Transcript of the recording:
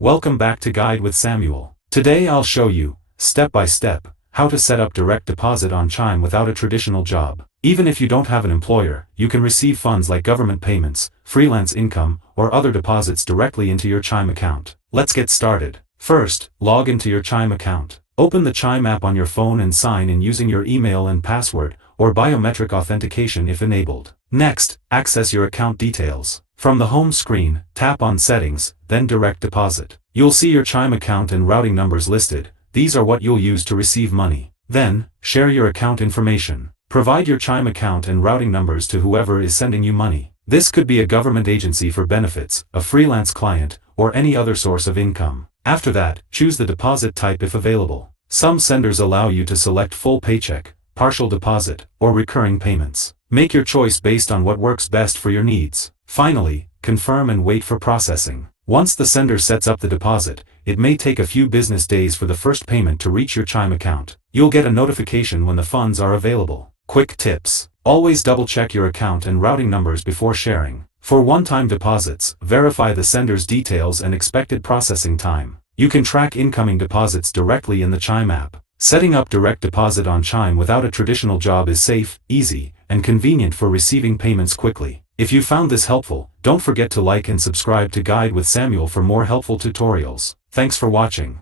Welcome back to Guide with Samuel. Today I'll show you, step by step, how to set up direct deposit on Chime without a traditional job. Even if you don't have an employer, you can receive funds like government payments, freelance income, or other deposits directly into your Chime account. Let's get started. First, log into your Chime account. Open the Chime app on your phone and sign in using your email and password, or biometric authentication if enabled. Next, access your account details. From the home screen, tap on Settings, then Direct Deposit. You'll see your Chime account and routing numbers listed. These are what you'll use to receive money. Then, share your account information. Provide your Chime account and routing numbers to whoever is sending you money. This could be a government agency for benefits, a freelance client, or any other source of income. After that, choose the deposit type if available. Some senders allow you to select full paycheck, partial deposit, or recurring payments. Make your choice based on what works best for your needs. Finally, confirm and wait for processing. Once the sender sets up the deposit, it may take a few business days for the first payment to reach your Chime account. You'll get a notification when the funds are available. Quick tips. Always double-check your account and routing numbers before sharing. For one-time deposits, verify the sender's details and expected processing time. You can track incoming deposits directly in the Chime app. Setting up direct deposit on Chime without a traditional job is safe, easy, and convenient for receiving payments quickly. If you found this helpful, don't forget to like and subscribe to Guide with Samuel for more helpful tutorials. Thanks for watching.